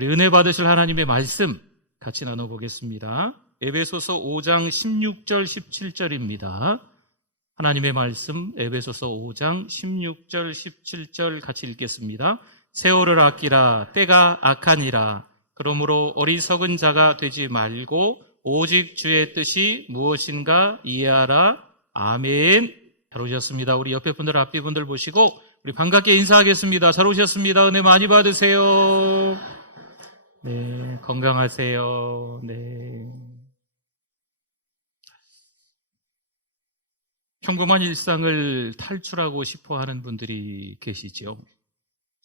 우리 은혜 받으실 하나님의 말씀 같이 나눠보겠습니다. 에베소서 5장 16절 17절입니다. 하나님의 말씀 에베소서 5장 16절 17절 같이 읽겠습니다. 세월을 아끼라 때가 악하니라. 그러므로 어리석은 자가 되지 말고 오직 주의 뜻이 무엇인가 이해하라. 아멘. 잘 오셨습니다. 우리 옆에 분들 앞에 분들 보시고 우리 반갑게 인사하겠습니다. 잘 오셨습니다. 은혜 많이 받으세요. 네, 건강하세요. 네. 평범한 일상을 탈출하고 싶어 하는 분들이 계시죠.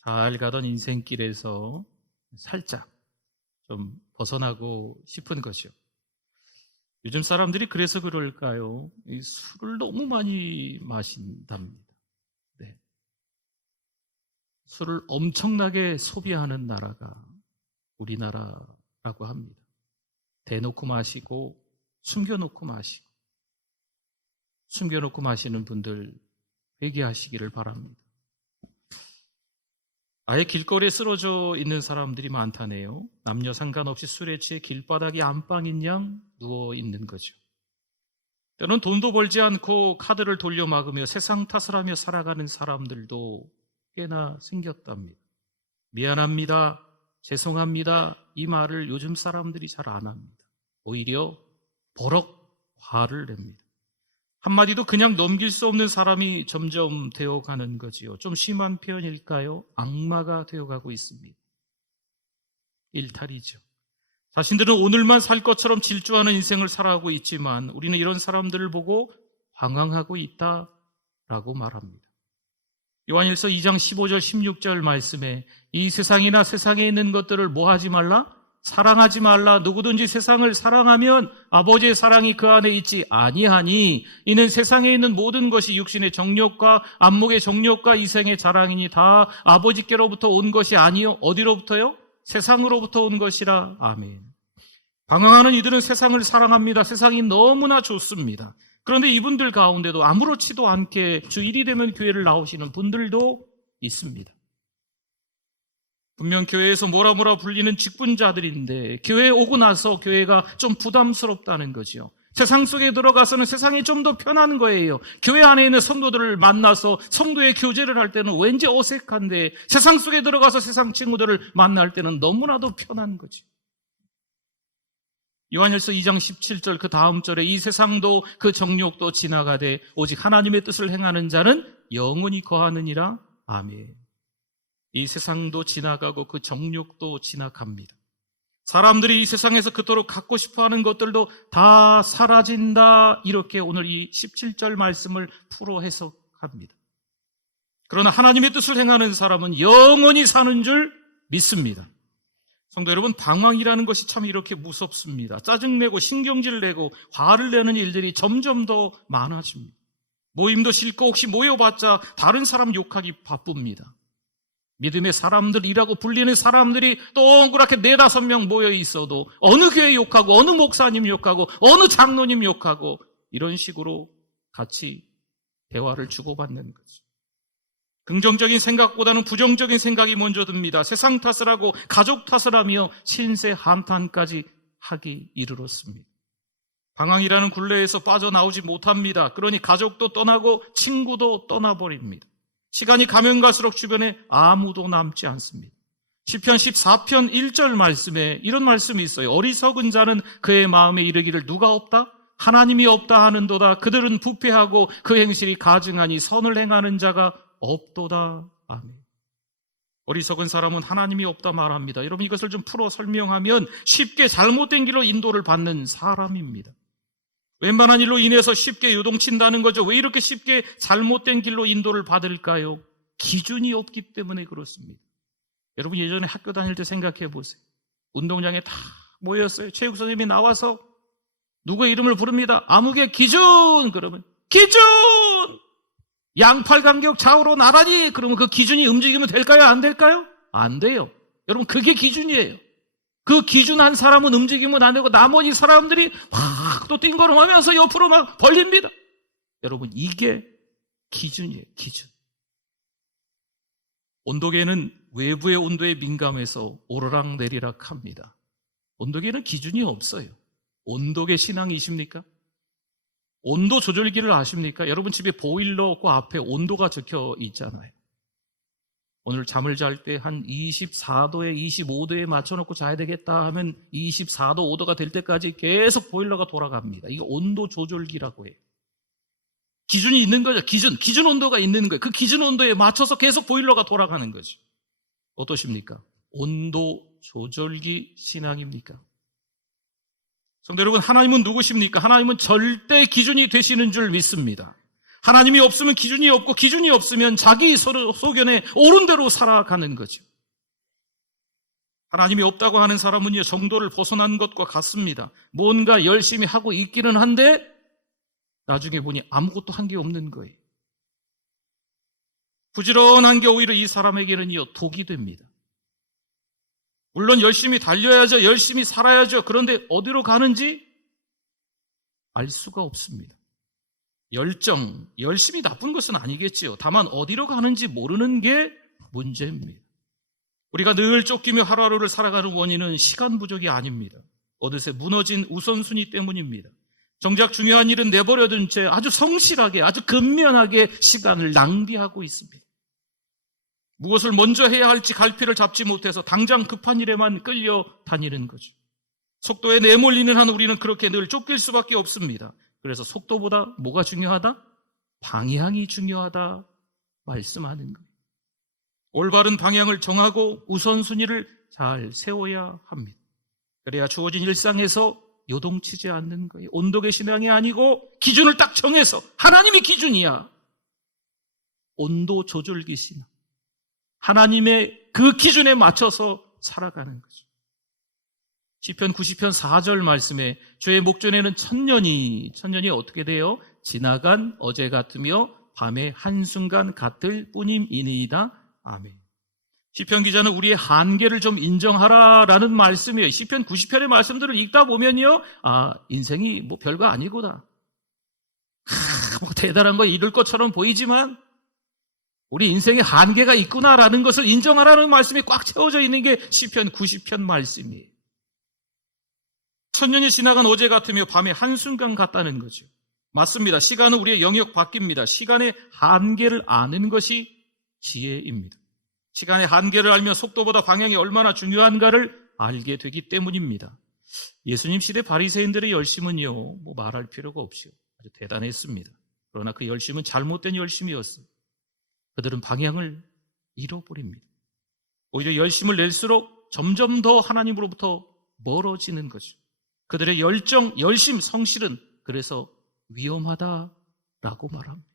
잘 가던 인생길에서 살짝 좀 벗어나고 싶은 거죠. 요즘 사람들이 그래서 그럴까요? 이 술을 너무 많이 마신답니다. 네. 술을 엄청나게 소비하는 나라가 우리나라라고 합니다. 대놓고 마시고 숨겨놓고 마시고 숨겨놓고 마시는 분들 회개하시기를 바랍니다. 아예 길거리에 쓰러져 있는 사람들이 많다네요. 남녀 상관없이 술에 취해 길바닥에 안방인 양 누워 있는 거죠. 때로는 돈도 벌지 않고 카드를 돌려막으며 세상 탓을 하며 살아가는 사람들도 꽤나 생겼답니다. 미안합니다. 죄송합니다. 이 말을 요즘 사람들이 잘 안 합니다. 오히려 버럭 화를 냅니다. 한마디도 그냥 넘길 수 없는 사람이 점점 되어가는 거지요. 좀 심한 표현일까요? 악마가 되어가고 있습니다. 일탈이죠. 자신들은 오늘만 살 것처럼 질주하는 인생을 살아가고 있지만 우리는 이런 사람들을 보고 방황하고 있다라고 말합니다. 요한일서 2장 15절 16절 말씀에 이 세상이나 세상에 있는 것들을 뭐 하지 말라? 사랑하지 말라. 누구든지 세상을 사랑하면 아버지의 사랑이 그 안에 있지 아니하니 이는 세상에 있는 모든 것이 육신의 정욕과 안목의 정욕과 이생의 자랑이니 다 아버지께로부터 온 것이 아니요 어디로부터요? 세상으로부터 온 것이라. 아멘. 방황하는 이들은 세상을 사랑합니다. 세상이 너무나 좋습니다. 그런데 이분들 가운데도 아무렇지도 않게 주 1이 되면 교회를 나오시는 분들도 있습니다. 분명 교회에서 뭐라 불리는 직분자들인데 교회에 오고 나서 교회가 좀 부담스럽다는 거죠. 세상 속에 들어가서는 세상이 좀 더 편한 거예요. 교회 안에 있는 성도들을 만나서 성도의 교제를 할 때는 왠지 어색한데 세상 속에 들어가서 세상 친구들을 만날 때는 너무나도 편한 거죠. 요한일서 2장 17절 그 다음 절에 이 세상도 그 정욕도 지나가되 오직 하나님의 뜻을 행하는 자는 영원히 거하느니라. 아멘. 이 세상도 지나가고 그 정욕도 지나갑니다. 사람들이 이 세상에서 그토록 갖고 싶어하는 것들도 다 사라진다. 이렇게 오늘 이 17절 말씀을 풀어 해석합니다. 그러나 하나님의 뜻을 행하는 사람은 영원히 사는 줄 믿습니다. 성도 여러분, 방황이라는 것이 참 이렇게 무섭습니다. 짜증내고 신경질 내고 화를 내는 일들이 점점 더 많아집니다. 모임도 싫고 혹시 모여봤자 다른 사람 욕하기 바쁩니다. 믿음의 사람들이라고 불리는 사람들이 동그랗게 4-5명 모여 있어도 어느 교회 욕하고 어느 목사님 욕하고 어느 장로님 욕하고 이런 식으로 같이 대화를 주고받는 거죠. 긍정적인 생각보다는 부정적인 생각이 먼저 듭니다. 세상 탓을 하고 가족 탓을 하며 신세 한탄까지 하기 이르렀습니다. 방황이라는 굴레에서 빠져나오지 못합니다. 그러니 가족도 떠나고 친구도 떠나버립니다. 시간이 가면 갈수록 주변에 아무도 남지 않습니다. 시편 14편 1절 말씀에 이런 말씀이 있어요. 어리석은 자는 그의 마음에 이르기를 누가 없다? 하나님이 없다 하는도다. 그들은 부패하고 그 행실이 가증하니 선을 행하는 자가 없도다. 아멘. 어리석은 사람은 하나님이 없다 말합니다. 여러분 이것을 좀 풀어 설명하면 쉽게 잘못된 길로 인도를 받는 사람입니다. 웬만한 일로 인해서 쉽게 요동친다는 거죠. 왜 이렇게 쉽게 잘못된 길로 인도를 받을까요? 기준이 없기 때문에 그렇습니다. 여러분 예전에 학교 다닐 때 생각해 보세요. 운동장에 다 모였어요. 체육 선생님이 나와서 누구의 이름을 부릅니다. 암흑의 기준! 그러면 기준! 양팔 간격 좌우로 나란히 그러면 그 기준이 움직이면 될까요? 안 될까요? 안 돼요. 여러분 그게 기준이에요. 그 기준 한 사람은 움직이면 안 되고 나머지 사람들이 막 또 띵거름하면서 옆으로 막 벌립니다. 여러분 이게 기준이에요. 기준. 온도계는 외부의 온도에 민감해서 오르락내리락 합니다. 온도계는 기준이 없어요. 온도계 신앙이십니까? 온도 조절기를 아십니까? 여러분 집에 보일러 그 앞에 온도가 적혀 있잖아요. 오늘 잠을 잘 때 한 24도에 25도에 맞춰놓고 자야 되겠다 하면 24도, 5도가 될 때까지 계속 보일러가 돌아갑니다. 이거 온도 조절기라고 해요. 기준이 있는 거죠. 기준 온도가 있는 거예요. 그 기준 온도에 맞춰서 계속 보일러가 돌아가는 거죠. 어떠십니까? 온도 조절기 신앙입니까? 성도 여러분, 하나님은 누구십니까? 하나님은 절대 기준이 되시는 줄 믿습니다. 하나님이 없으면 기준이 없고 기준이 없으면 자기 소견에 옳은 대로 살아가는 거죠. 하나님이 없다고 하는 사람은요, 정도를 벗어난 것과 같습니다. 뭔가 열심히 하고 있기는 한데 나중에 보니 아무것도 한 게 없는 거예요. 부지런한 게 오히려 이 사람에게는요, 독이 됩니다. 물론 열심히 달려야죠. 열심히 살아야죠. 그런데 어디로 가는지 알 수가 없습니다. 열심히 나쁜 것은 아니겠지요. 다만 어디로 가는지 모르는 게 문제입니다. 우리가 늘 쫓기며 하루하루를 살아가는 원인은 시간 부족이 아닙니다. 어느새 무너진 우선순위 때문입니다. 정작 중요한 일은 내버려둔 채 아주 성실하게, 아주 근면하게 시간을 낭비하고 있습니다. 무엇을 먼저 해야 할지 갈피를 잡지 못해서 당장 급한 일에만 끌려 다니는 거죠. 속도에 내몰리는 한 우리는 그렇게 늘 쫓길 수밖에 없습니다. 그래서 속도보다 뭐가 중요하다? 방향이 중요하다 말씀하는 거예요. 올바른 방향을 정하고 우선순위를 잘 세워야 합니다. 그래야 주어진 일상에서 요동치지 않는 거예요. 온도계 신앙이 아니고 기준을 딱 정해서 하나님이 기준이야. 온도 조절기 신앙. 하나님의 그 기준에 맞춰서 살아가는 거죠. 시편 90편 4절 말씀에 주의 목전에는 천년이 어떻게 돼요? 지나간 어제 같으며 밤의 한순간 같을 뿐임이니이다. 아멘. 시편 기자는 우리의 한계를 좀 인정하라라는 말씀이에요. 시편 90편의 말씀들을 읽다 보면요, 인생이 뭐 별거 아니구나. 뭐 대단한 거 이룰 것처럼 보이지만 우리 인생에 한계가 있구나라는 것을 인정하라는 말씀이 꽉 채워져 있는 게 시편 90편 말씀이에요. 천년이 지나간 어제 같으며 밤의 한순간 같다는 거죠. 맞습니다. 시간은 우리의 영역 바뀝니다. 시간의 한계를 아는 것이 지혜입니다. 시간의 한계를 알면 속도보다 방향이 얼마나 중요한가를 알게 되기 때문입니다. 예수님 시대 바리새인들의 열심은요, 뭐 말할 필요가 없이요, 아주 대단했습니다. 그러나 그 열심은 잘못된 열심이었어요. 그들은 방향을 잃어버립니다. 오히려 열심을 낼수록 점점 더 하나님으로부터 멀어지는 거죠. 그들의 열심, 성실은 그래서 위험하다라고 말합니다.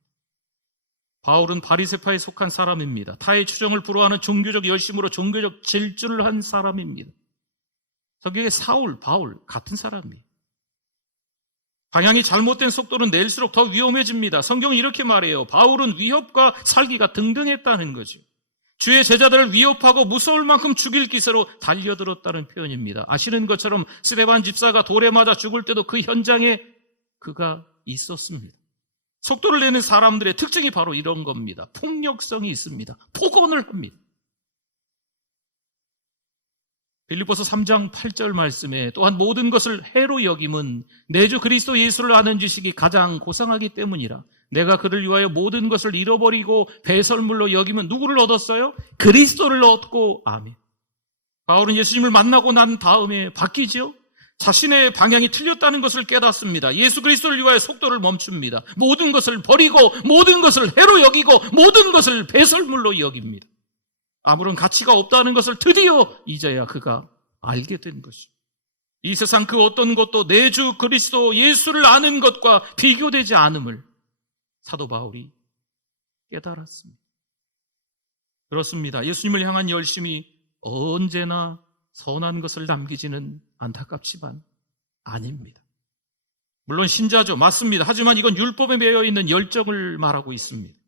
바울은 바리새파에 속한 사람입니다. 타의 추정을 불허하는 종교적 열심으로 종교적 질주를 한 사람입니다. 성경의 사울, 바울 같은 사람이에요. 방향이 잘못된 속도는 낼수록 더 위험해집니다. 성경은 이렇게 말해요. 바울은 위협과 살기가 등등했다는 거죠. 주의 제자들을 위협하고 무서울 만큼 죽일 기세로 달려들었다는 표현입니다. 아시는 것처럼 스데반 집사가 돌에 맞아 죽을 때도 그 현장에 그가 있었습니다. 속도를 내는 사람들의 특징이 바로 이런 겁니다. 폭력성이 있습니다. 폭언을 합니다. 빌립보서 3장 8절 말씀에 또한 모든 것을 해로 여김은 내 주 그리스도 예수를 아는 지식이 가장 고상하기 때문이라. 내가 그를 위하여 모든 것을 잃어버리고 배설물로 여기면 누구를 얻었어요? 그리스도를 얻고. 아멘. 바울은 예수님을 만나고 난 다음에 바뀌죠. 자신의 방향이 틀렸다는 것을 깨닫습니다. 예수 그리스도를 위하여 속도를 멈춥니다. 모든 것을 버리고 모든 것을 해로 여기고 모든 것을 배설물로 여깁니다. 아무런 가치가 없다는 것을 드디어 이제야 그가 알게 된 것이죠. 이 세상 그 어떤 것도 내 주 그리스도 예수를 아는 것과 비교되지 않음을 사도 바울이 깨달았습니다. 그렇습니다. 예수님을 향한 열심이 언제나 선한 것을 남기지는 안타깝지만 아닙니다. 물론 신자죠. 맞습니다. 하지만 이건 율법에 매여 있는 열정을 말하고 있습니다.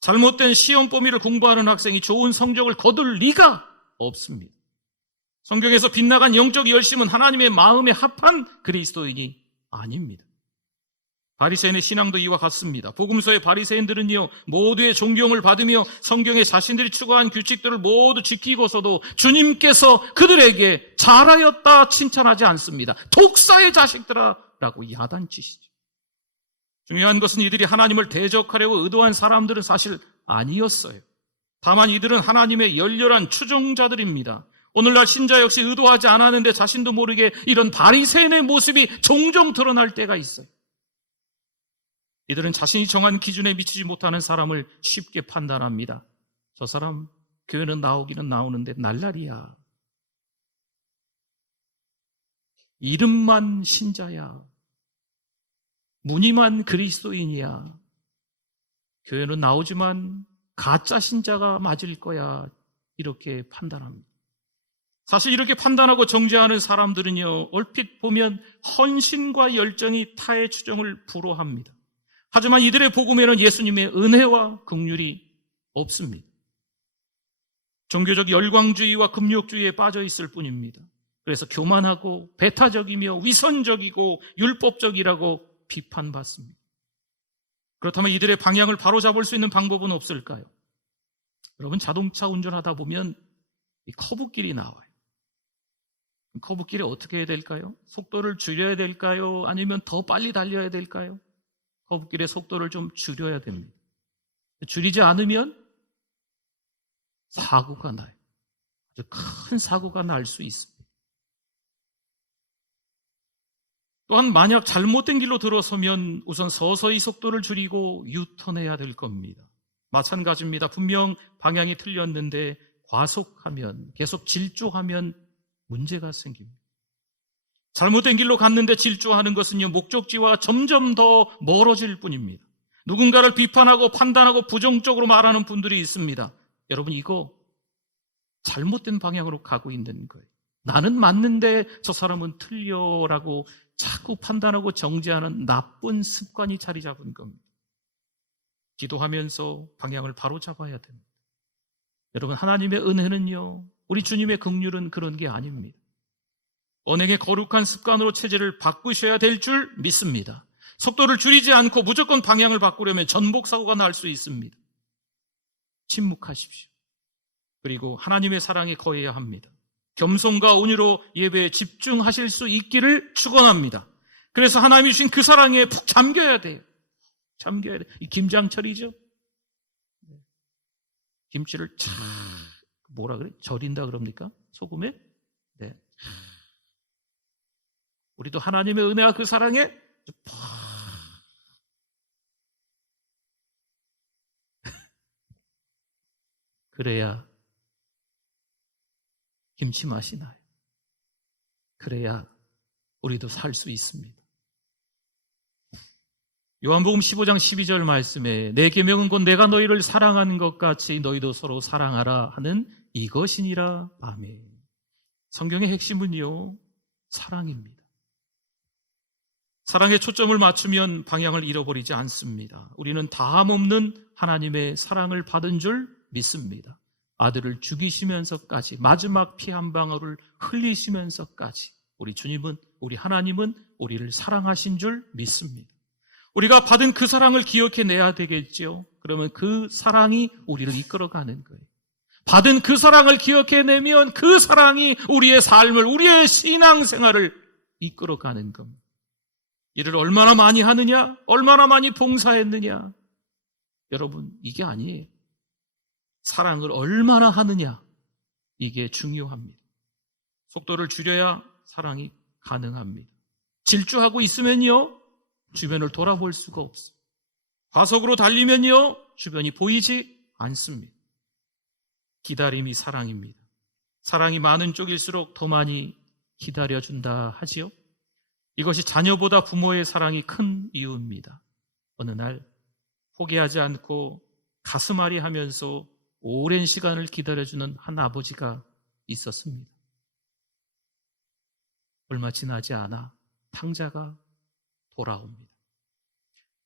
잘못된 시험 범위를 공부하는 학생이 좋은 성적을 거둘 리가 없습니다. 성경에서 빗나간 영적 열심은 하나님의 마음에 합한 그리스도인이 아닙니다. 바리새인의 신앙도 이와 같습니다. 복음서의 바리새인들은요, 모두의 존경을 받으며 성경에 자신들이 추구한 규칙들을 모두 지키고서도 주님께서 그들에게 잘하였다 칭찬하지 않습니다. 독사의 자식들아 라고 야단치시죠. 중요한 것은 이들이 하나님을 대적하려고 의도한 사람들은 사실 아니었어요. 다만 이들은 하나님의 열렬한 추종자들입니다. 오늘날 신자 역시 의도하지 않았는데 자신도 모르게 이런 바리새인의 모습이 종종 드러날 때가 있어요. 이들은 자신이 정한 기준에 미치지 못하는 사람을 쉽게 판단합니다. 저 사람 교회는 나오기는 나오는데 날라리야. 이름만 신자야. 무늬만 그리스도인이야. 교회는 나오지만 가짜 신자가 맞을 거야. 이렇게 판단합니다. 사실 이렇게 판단하고 정죄하는 사람들은요, 얼핏 보면 헌신과 열정이 타의 추종을 불허합니다. 하지만 이들의 복음에는 예수님의 은혜와 긍휼이 없습니다. 종교적 열광주의와 금욕주의에 빠져 있을 뿐입니다. 그래서 교만하고 배타적이며 위선적이고 율법적이라고 비판받습니다. 그렇다면 이들의 방향을 바로잡을 수 있는 방법은 없을까요? 여러분, 자동차 운전하다 보면 이 커브길이 나와요. 커브길에 어떻게 해야 될까요? 속도를 줄여야 될까요? 아니면 더 빨리 달려야 될까요? 커브길의 속도를 좀 줄여야 됩니다. 줄이지 않으면 사고가 나요. 아주 큰 사고가 날 수 있습니다. 또한 만약 잘못된 길로 들어서면 우선 서서히 속도를 줄이고 유턴해야 될 겁니다. 마찬가지입니다. 분명 방향이 틀렸는데 과속하면, 계속 질주하면 문제가 생깁니다. 잘못된 길로 갔는데 질주하는 것은요, 목적지와 점점 더 멀어질 뿐입니다. 누군가를 비판하고 판단하고 부정적으로 말하는 분들이 있습니다. 여러분, 이거 잘못된 방향으로 가고 있는 거예요. 나는 맞는데 저 사람은 틀려라고 자꾸 판단하고 정죄하는 나쁜 습관이 자리 잡은 겁니다. 기도하면서 방향을 바로 잡아야 됩니다. 여러분, 하나님의 은혜는요, 우리 주님의 긍휼은 그런 게 아닙니다. 언행의 거룩한 습관으로 체질을 바꾸셔야 될 줄 믿습니다. 속도를 줄이지 않고 무조건 방향을 바꾸려면 전복사고가 날 수 있습니다. 침묵하십시오. 그리고 하나님의 사랑에 거해야 합니다. 겸손과 온유로 예배에 집중하실 수 있기를 축원합니다. 그래서 하나님이 주신 그 사랑에 푹 잠겨야 돼요. 잠겨야 돼요. 이 김장철이죠. 김치를 쫙 뭐라 그래? 절인다 그럽니까? 소금에? 네. 우리도 하나님의 은혜와 그 사랑에 그래야 김치 맛이 나요. 그래야 우리도 살 수 있습니다. 요한복음 15장 12절 말씀에 내 계명은 곧 내가 너희를 사랑하는 것 같이 너희도 서로 사랑하라 하는 이것이니라. 아멘. 성경의 핵심은요, 사랑입니다. 사랑에 초점을 맞추면 방향을 잃어버리지 않습니다. 우리는 다함 없는 하나님의 사랑을 받은 줄 믿습니다. 아들을 죽이시면서까지, 마지막 피 한 방울을 흘리시면서까지 우리 주님은, 우리 하나님은 우리를 사랑하신 줄 믿습니다. 우리가 받은 그 사랑을 기억해내야 되겠죠. 그러면 그 사랑이 우리를 이끌어가는 거예요. 받은 그 사랑을 기억해내면 그 사랑이 우리의 삶을, 우리의 신앙생활을 이끌어가는 겁니다. 일을 얼마나 많이 하느냐, 얼마나 많이 봉사했느냐, 여러분, 이게 아니에요. 사랑을 얼마나 하느냐, 이게 중요합니다. 속도를 줄여야 사랑이 가능합니다. 질주하고 있으면요, 주변을 돌아볼 수가 없어요. 과속으로 달리면요, 주변이 보이지 않습니다. 기다림이 사랑입니다. 사랑이 많은 쪽일수록 더 많이 기다려준다 하지요. 이것이 자녀보다 부모의 사랑이 큰 이유입니다. 어느 날 포기하지 않고 가슴앓이 하면서 오랜 시간을 기다려주는 한 아버지가 있었습니다. 얼마 지나지 않아 탕자가 돌아옵니다.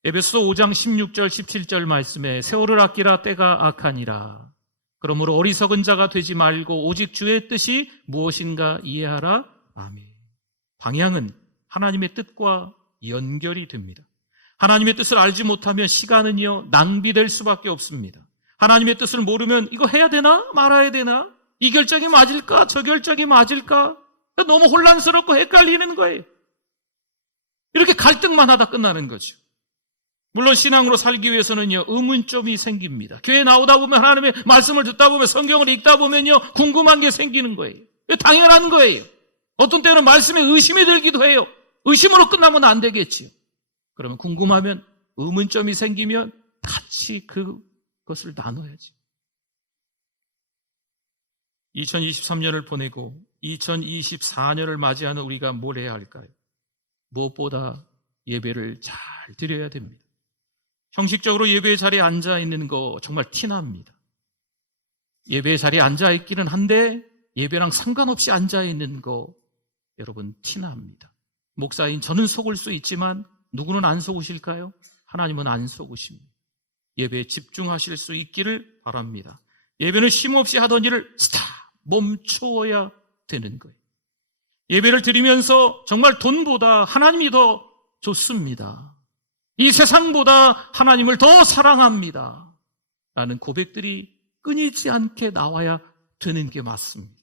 에베소서 5장 16절 17절 말씀에 세월을 아끼라 때가 악하니라. 그러므로 어리석은 자가 되지 말고 오직 주의 뜻이 무엇인가 이해하라. 아멘. 방향은 하나님의 뜻과 연결이 됩니다. 하나님의 뜻을 알지 못하면 시간은요, 낭비될 수밖에 없습니다. 하나님의 뜻을 모르면 이거 해야 되나? 말아야 되나? 이 결정이 맞을까? 저 결정이 맞을까? 너무 혼란스럽고 헷갈리는 거예요. 이렇게 갈등만 하다 끝나는 거죠. 물론 신앙으로 살기 위해서는요, 의문점이 생깁니다. 교회 나오다 보면, 하나님의 말씀을 듣다 보면, 성경을 읽다 보면요, 궁금한 게 생기는 거예요. 당연한 거예요. 어떤 때는 말씀에 의심이 들기도 해요. 의심으로 끝나면 안 되겠지요. 그러면 궁금하면, 의문점이 생기면 같이 그것을 나눠야지. 2023년을 보내고 2024년을 맞이하는 우리가 뭘 해야 할까요? 무엇보다 예배를 잘 드려야 됩니다. 형식적으로 예배의 자리에 앉아 있는 거 정말 티납니다. 예배의 자리에 앉아 있기는 한데 예배랑 상관없이 앉아 있는 거 여러분 티납니다. 목사인 저는 속을 수 있지만 누구는 안 속으실까요? 하나님은 안 속으십니다. 예배에 집중하실 수 있기를 바랍니다. 예배는 쉼없이 하던 일을 멈추어야 되는 거예요. 예배를 드리면서 정말 돈보다 하나님이 더 좋습니다. 이 세상보다 하나님을 더 사랑합니다. 라는 고백들이 끊이지 않게 나와야 되는 게 맞습니다.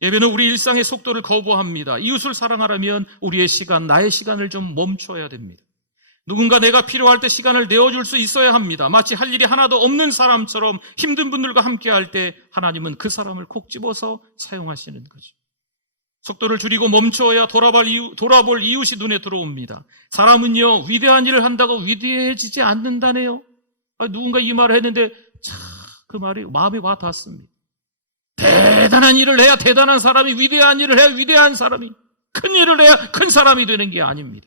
예배는 우리 일상의 속도를 거부합니다. 이웃을 사랑하려면 우리의 시간, 나의 시간을 좀 멈춰야 됩니다. 누군가 내가 필요할 때 시간을 내어줄 수 있어야 합니다. 마치 할 일이 하나도 없는 사람처럼 힘든 분들과 함께 할 때 하나님은 그 사람을 콕 집어서 사용하시는 거죠. 속도를 줄이고 멈춰야 돌아볼 이웃이 눈에 들어옵니다. 사람은요, 위대한 일을 한다고 위대해지지 않는다네요. 누군가 이 말을 했는데 그 말이 마음에 와 닿았습니다. 대단한 일을 해야 대단한 사람이, 위대한 일을 해야 위대한 사람이, 큰 일을 해야 큰 사람이 되는 게 아닙니다.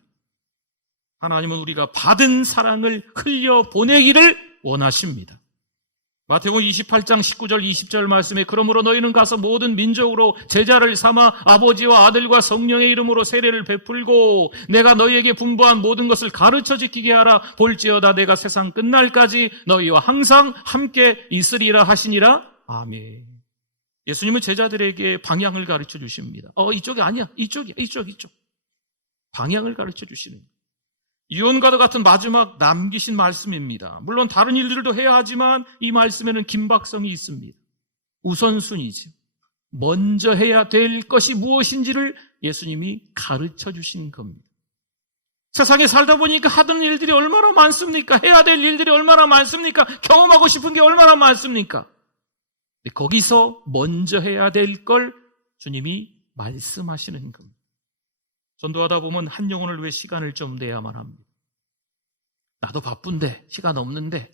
하나님은 우리가 받은 사랑을 흘려보내기를 원하십니다. 마태복음 28장 19절 20절 말씀에 그러므로 너희는 가서 모든 민족으로 제자를 삼아 아버지와 아들과 성령의 이름으로 세례를 베풀고 내가 너희에게 분부한 모든 것을 가르쳐 지키게 하라. 볼지어다 내가 세상 끝날까지 너희와 항상 함께 있으리라 하시니라. 아멘. 예수님은 제자들에게 방향을 가르쳐 주십니다. 이쪽이 아니야. 이쪽. 방향을 가르쳐 주시는 거예요. 유언과도 같은 마지막 남기신 말씀입니다. 물론 다른 일들도 해야 하지만 이 말씀에는 긴박성이 있습니다. 우선순위죠. 먼저 해야 될 것이 무엇인지를 예수님이 가르쳐 주신 겁니다. 세상에 살다 보니까 하던 일들이 얼마나 많습니까? 해야 될 일들이 얼마나 많습니까? 경험하고 싶은 게 얼마나 많습니까? 거기서 먼저 해야 될 걸 주님이 말씀하시는 겁니다. 전도하다 보면 한 영혼을 위해 시간을 좀 내야만 합니다. 나도 바쁜데, 시간 없는데,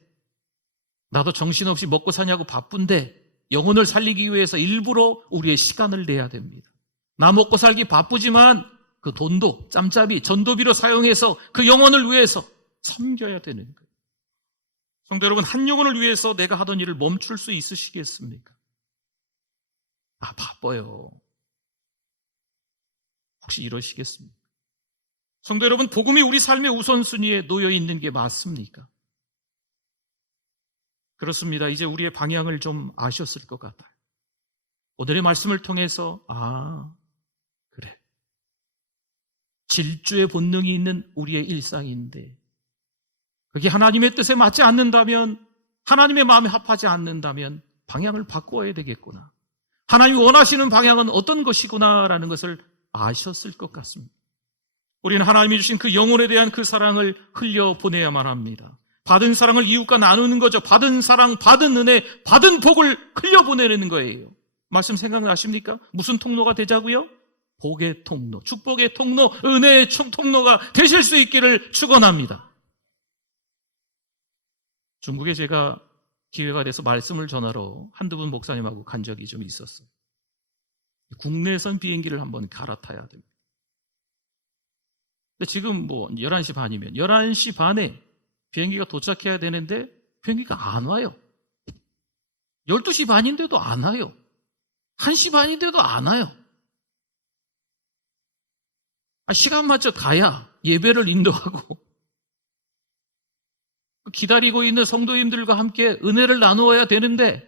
나도 정신없이 먹고 사냐고 바쁜데, 영혼을 살리기 위해서 일부러 우리의 시간을 내야 됩니다. 나 먹고 살기 바쁘지만 그 돈도 짬짬이 전도비로 사용해서 그 영혼을 위해서 섬겨야 되는 거예요. 성도 여러분, 한 영혼을 위해서 내가 하던 일을 멈출 수 있으시겠습니까? 바빠요. 혹시 이러시겠습니까? 성도 여러분, 복음이 우리 삶의 우선순위에 놓여 있는 게 맞습니까? 그렇습니다. 이제 우리의 방향을 좀 아셨을 것 같아요. 오늘의 말씀을 통해서 그래. 질주의 본능이 있는 우리의 일상인데 그게 하나님의 뜻에 맞지 않는다면, 하나님의 마음에 합하지 않는다면 방향을 바꾸어야 되겠구나. 하나님이 원하시는 방향은 어떤 것이구나라는 것을 아셨을 것 같습니다. 우리는 하나님이 주신 그 영혼에 대한 그 사랑을 흘려보내야만 합니다. 받은 사랑을 이웃과 나누는 거죠. 받은 사랑, 받은 은혜, 받은 복을 흘려보내는 거예요. 말씀 생각나십니까? 무슨 통로가 되자고요? 복의 통로, 축복의 통로, 은혜의 통로가 되실 수 있기를 축원합니다. 중국에 제가 기회가 돼서 말씀을 전하러 한두 분 목사님하고 간 적이 좀 있었어요. 국내선 비행기를 한번 갈아타야 됩니다. 근데 지금 11시 반이면 11시 반에 비행기가 도착해야 되는데 비행기가 안 와요. 12시 반인데도 안 와요. 1시 반인데도 안 와요. 시간 맞춰 가야 예배를 인도하고 기다리고 있는 성도님들과 함께 은혜를 나누어야 되는데,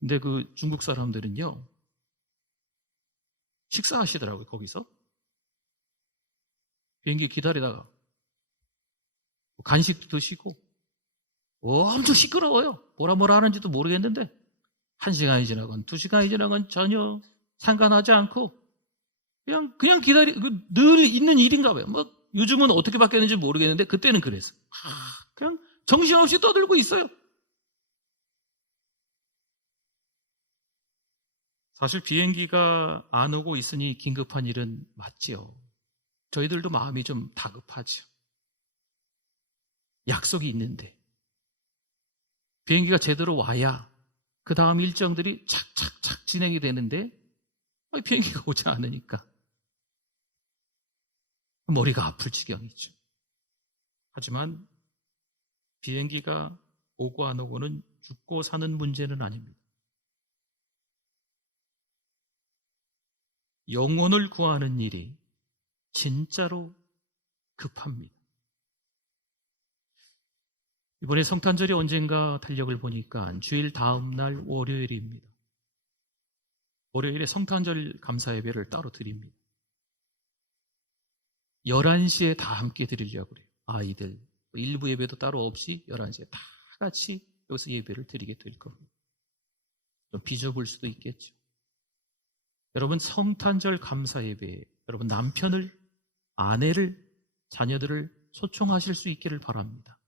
근데 그 중국 사람들은요, 식사하시더라고요, 거기서. 비행기 기다리다가 간식도 드시고 엄청 시끄러워요. 뭐라 하는지도 모르겠는데 1시간이 지나건 2시간이 지나건 전혀 상관하지 않고 그냥 늘 있는 일인가 봐요. 뭐 요즘은 어떻게 바뀌었는지 모르겠는데 그때는 그랬어요. 그냥 정신없이 떠들고 있어요. 사실 비행기가 안 오고 있으니 긴급한 일은 맞지요. 저희들도 마음이 좀 다급하죠. 약속이 있는데 비행기가 제대로 와야 그 다음 일정들이 착착착 진행이 되는데 비행기가 오지 않으니까 머리가 아플 지경이죠. 하지만 비행기가 오고 안 오고는 죽고 사는 문제는 아닙니다. 영혼을 구하는 일이 진짜로 급합니다. 이번에 성탄절이 언젠가 달력을 보니까 주일 다음 날 월요일입니다. 월요일에 성탄절 감사 예배를 따로 드립니다. 11시에 다 함께 드리려고 그래요. 아이들 일부 예배도 따로 없이 11시에 다 같이 여기서 예배를 드리게 될 겁니다. 좀 빚어볼 수도 있겠죠. 여러분 성탄절 감사 예배에 여러분 남편을, 아내를, 자녀들을 초청하실 수 있기를 바랍니다.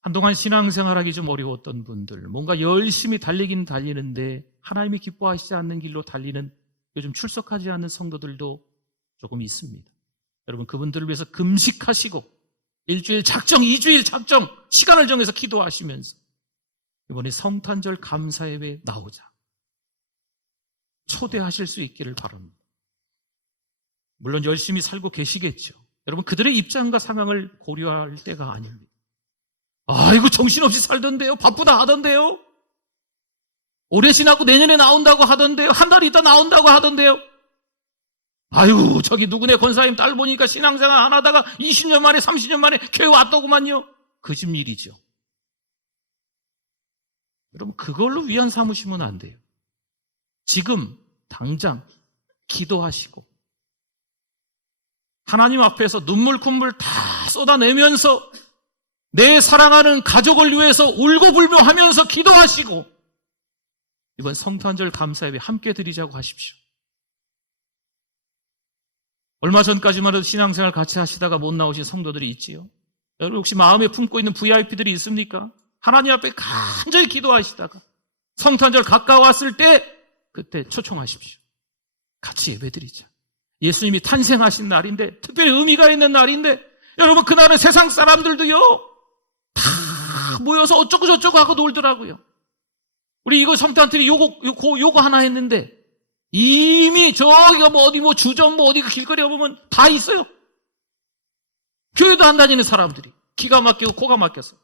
한동안 신앙생활하기 좀 어려웠던 분들, 뭔가 열심히 달리긴 달리는데 하나님이 기뻐하시지 않는 길로 달리는 요즘 출석하지 않는 성도들도 조금 있습니다. 여러분 그분들을 위해서 금식하시고 1주일 작정, 2주일 작정 시간을 정해서 기도하시면서 이번에 성탄절 감사 예배에 나오자 초대하실 수 있기를 바랍니다. 물론 열심히 살고 계시겠죠. 여러분 그들의 입장과 상황을 고려할 때가 아닙니다. 아이고 정신없이 살던데요, 바쁘다 하던데요, 올해 지나고 내년에 나온다고 하던데요, 한 달 있다 나온다고 하던데요, 아이고 저기 누구네 권사님 딸 보니까 신앙생활 안 하다가 20년 만에 30년 만에 교회 왔더구만요. 거짓일이죠. 여러분 그걸로 위안 삼으시면 안 돼요. 지금 당장 기도하시고 하나님 앞에서 눈물 콧물 다 쏟아내면서 내 사랑하는 가족을 위해서 울고불며 하면서 기도하시고 이번 성탄절 감사예배 함께 드리자고 하십시오. 얼마 전까지만 해도 신앙생활 같이 하시다가 못 나오신 성도들이 있지요. 여러분 혹시 마음에 품고 있는 VIP들이 있습니까? 하나님 앞에 간절히 기도하시다가 성탄절 가까웠을 때 그때 초청하십시오. 같이 예배드리자. 예수님이 탄생하신 날인데 특별히 의미가 있는 날인데 여러분 그날은 세상 사람들도요 다 모여서 어쩌고 저쩌고 하고 놀더라고요. 우리 이거 성탄트리 요거 하나 했는데 이미 저기가 뭐 어디 뭐 주점 뭐 어디 길거리에 보면 다 있어요. 교회도 안 다니는 사람들이 기가 막히고 코가 막혀서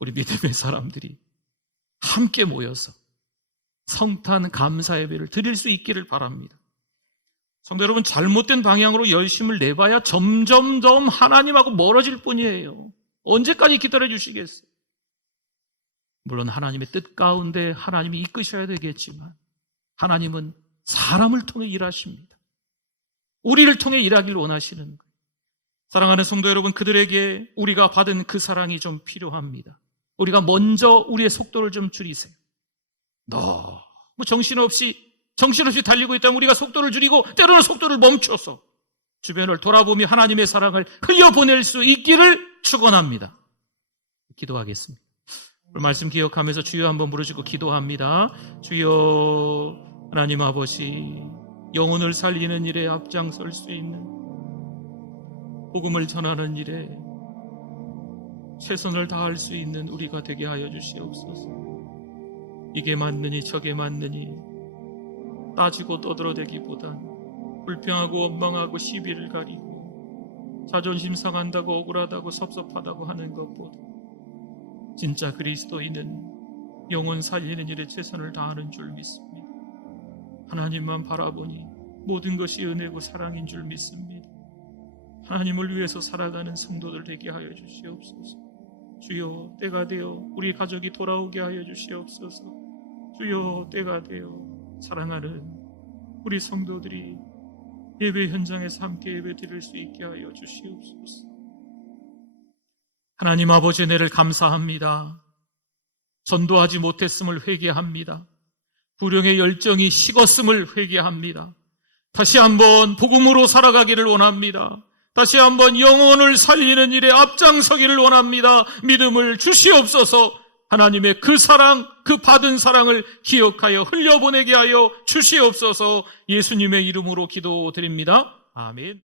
우리 믿음의 사람들이 함께 모여서 성탄 감사 예배를 드릴 수 있기를 바랍니다. 성도 여러분 잘못된 방향으로 열심을 내봐야 점점점 하나님하고 멀어질 뿐이에요. 언제까지 기다려 주시겠어요? 물론 하나님의 뜻 가운데 하나님이 이끄셔야 되겠지만 하나님은 사람을 통해 일하십니다. 우리를 통해 일하기를 원하시는 거예요. 사랑하는 성도 여러분, 그들에게 우리가 받은 그 사랑이 좀 필요합니다. 우리가 먼저 우리의 속도를 좀 줄이세요. 너무 정신없이 달리고 있다면 우리가 속도를 줄이고 때로는 속도를 멈춰서 주변을 돌아보며 하나님의 사랑을 흘려보낼 수 있기를 축원합니다. 기도하겠습니다. 말씀 기억하면서 주여 한번 부르시고 기도합니다. 주여 하나님 아버지, 영혼을 살리는 일에 앞장설 수 있는 복음을 전하는 일에 최선을 다할 수 있는 우리가 되게 하여 주시옵소서. 이게 맞느니 저게 맞느니 따지고 떠들어대기보단 불평하고 원망하고 시비를 가리고 자존심 상한다고 억울하다고 섭섭하다고 하는 것보다 진짜 그리스도인은 영혼 살리는 일에 최선을 다하는 줄 믿습니다. 하나님만 바라보니 모든 것이 은혜고 사랑인 줄 믿습니다. 하나님을 위해서 살아가는 성도들 되게 하여 주시옵소서. 주여 때가 되어 우리 가족이 돌아오게 하여 주시옵소서. 주여 때가 되어 사랑하는 우리 성도들이 예배 현장에서 함께 예배 드릴 수 있게 하여 주시옵소서. 하나님 아버지, 은혜를 감사합니다. 전도하지 못했음을 회개합니다. 불령의 열정이 식었음을 회개합니다. 다시 한번 복음으로 살아가기를 원합니다. 다시 한번 영혼을 살리는 일에 앞장서기를 원합니다. 믿음을 주시옵소서. 하나님의 그 사랑, 그 받은 사랑을 기억하여 흘려보내게 하여 주시옵소서. 예수님의 이름으로 기도드립니다. 아멘.